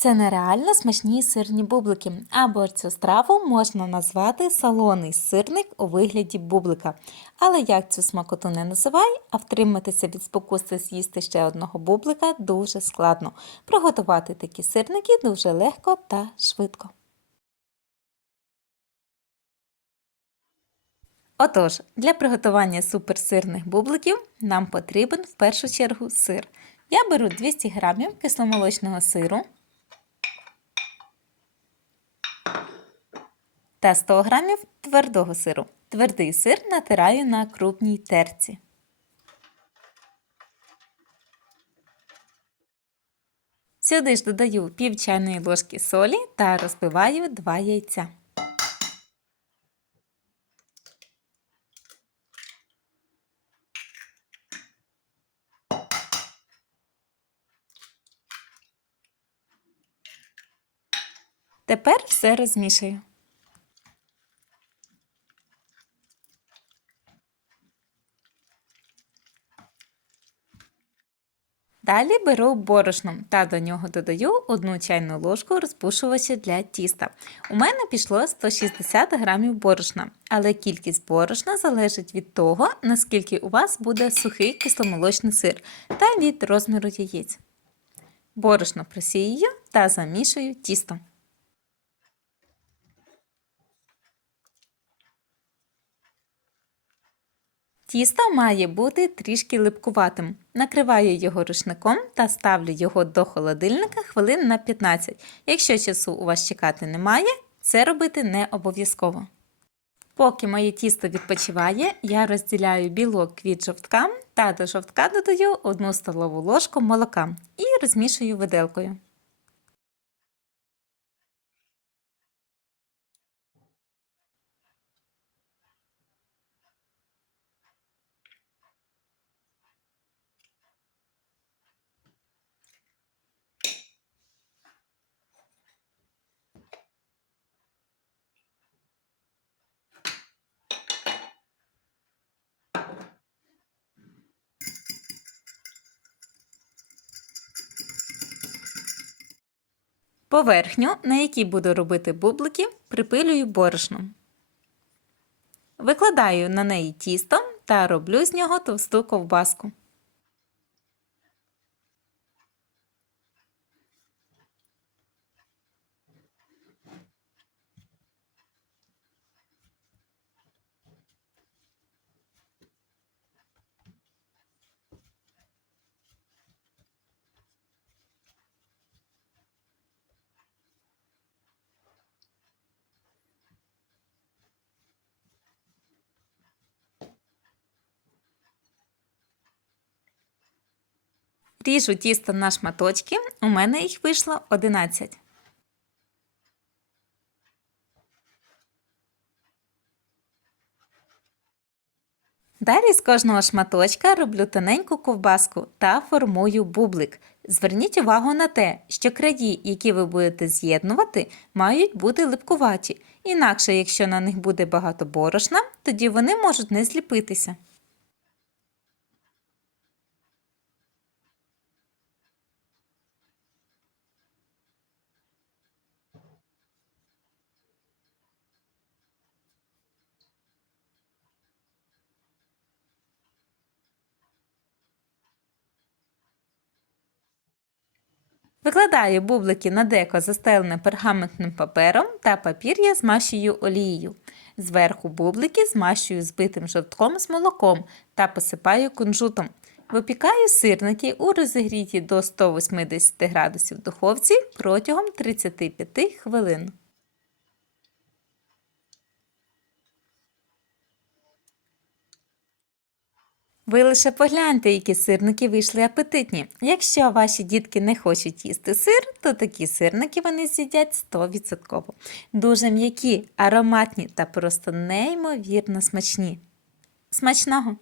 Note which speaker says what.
Speaker 1: Це нереально смачні сирні бублики, або цю страву можна назвати солоний сирник у вигляді бублика. Але як цю смакоту не називай, а втриматися від спокуси з'їсти ще одного бублика дуже складно. Приготувати такі сирники дуже легко та швидко. Отож, для приготування суперсирних бубликів нам потрібен в першу чергу сир. Я беру 200 г кисломолочного сиру та 100 г твердого сиру. Твердий сир натираю на крупній терці. Сюди ж додаю пів чайної ложки солі та розбиваю 2 яйця. Тепер все розмішую. Далі беру борошно та до нього додаю 1 чайну ложку розпушувача для тіста. У мене пішло 160 г борошна, але кількість борошна залежить від того, наскільки у вас буде сухий кисломолочний сир та від розміру яєць. Борошно просію та замішую тісто. Тісто має бути трішки липкуватим. Накриваю його рушником та ставлю його до холодильника хвилин на 15. Якщо часу у вас чекати немає, це робити не обов'язково. Поки моє тісто відпочиває, я розділяю білок від жовтка та до жовтка додаю 1 столову ложку молока і розмішую виделкою. Поверхню, на якій буду робити бублики, припилюю борошном. Викладаю на неї тісто та роблю з нього товсту ковбаску. Ріжу тісто на шматочки, у мене їх вийшло 11. Далі з кожного шматочка роблю тоненьку ковбаску та формую бублик. Зверніть увагу на те, що краї, які ви будете з'єднувати, мають бути липкуваті. Інакше, якщо на них буде багато борошна, тоді вони можуть не зліпитися. Викладаю бублики на деко застелене пергаментним папером та папір'я змащую олією. Зверху бублики змащую збитим жовтком з молоком та посипаю кунжутом. Випікаю сирники у розігріті до 180 градусів духовці протягом 35 хвилин. Ви лише погляньте, які сирники вийшли апетитні. Якщо ваші дітки не хочуть їсти сир, то такі сирники вони з'їдять 100%. Дуже м'які, ароматні та просто неймовірно смачні. Смачного!